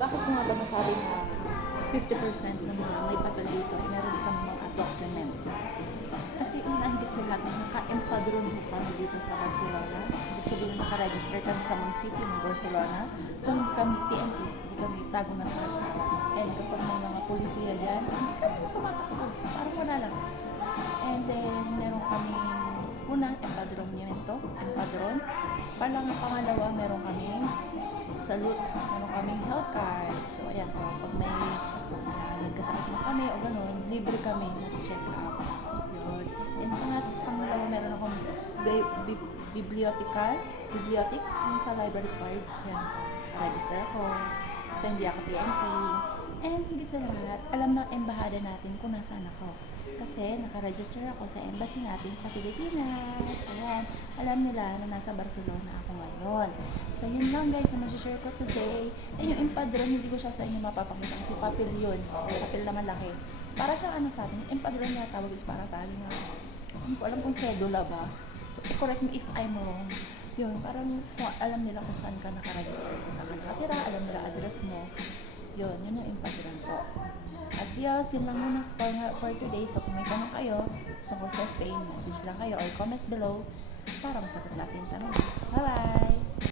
Bakit ko nga ba nasabi na 50% ng mga may papel dito ay meron din kami mga document? Kasi una, higit sa lahat, naka-empadron po kami dito sa Barcelona. Ibig sabihin, naka-register kami sa munisipyo ng Barcelona. So, hindi kami TNT, hindi kami tago na tago. And kapag may mga polisiya dyan, hindi kami tumatakbo. Parang wala lang. And then, meron kaming una, empadron. Pangalawa, meron kaming salute, meron kaming health card. So, ayan po, pag may nagkasakit mo kami o ganun, libre kami na check up. Yun. And pangalawa, meron akong bibliotics, yung sa library card. Yan, register ako. So, hindi ako TNT. And higit sa lahat, alam ng embahada natin kung nasaan ako. Kasi nakaregister ako sa embassy natin sa Pilipinas. Ayan, alam nila na nasa Barcelona ako ngayon. So, yun lang guys, ang share ko today. And yung empadron, hindi ko siya sa inyo mapapakita kasi papel yun. Papel na malaki. Para siyang sa atin, yung empadron na tawag is para sa atin nga. Hindi ko alam kung sedula ba. So, correct me if I'm wrong. Yun, parang kung alam nila kung saan ka nakaregister, kung saan ka nakatira, alam nila address mo. Yun yung empadron po. Adios, yun lang muna for today. So kung may tanong kayo tungkol sa Spain, message lang kayo or comment below para masagot natin yung tanong. Bye-bye!